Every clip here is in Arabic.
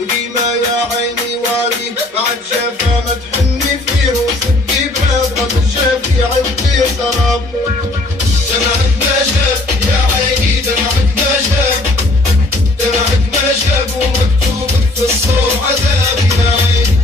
وديما يا عيني والي بعد شافها ما تحني فيه وسدي بنظرة الشافي عندي سراب. دمعك ما شاف يا عيني دمعك ما شاف دمعك ما شاف ومكتوب في الصور عذاب يا عيني.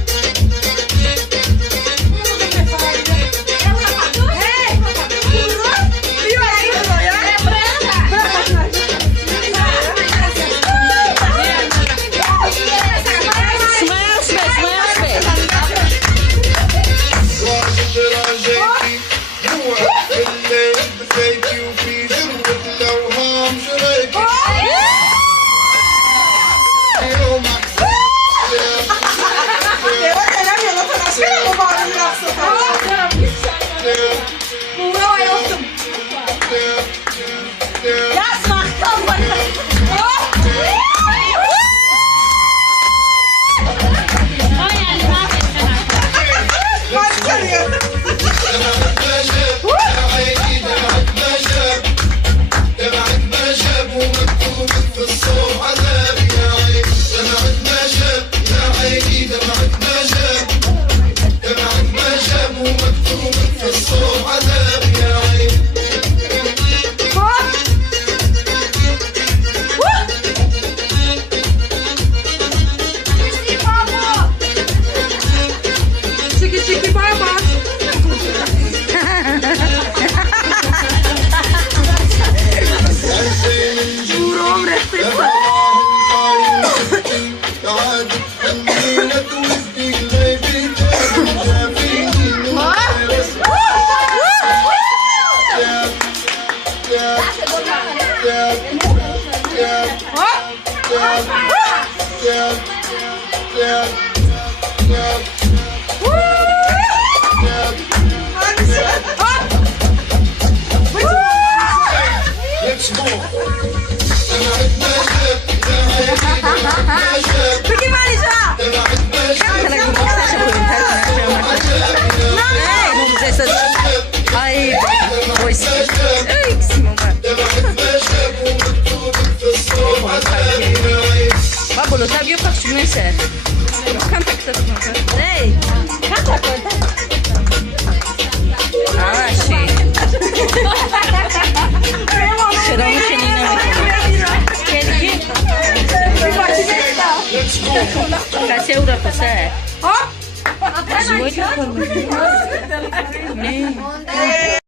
Babbo, lo sai, io faccio un mese. Canta questa cosa. Lei? Canta questa. Ah, sì. C'era un cenino. Che? 10 euro per sé. Oh?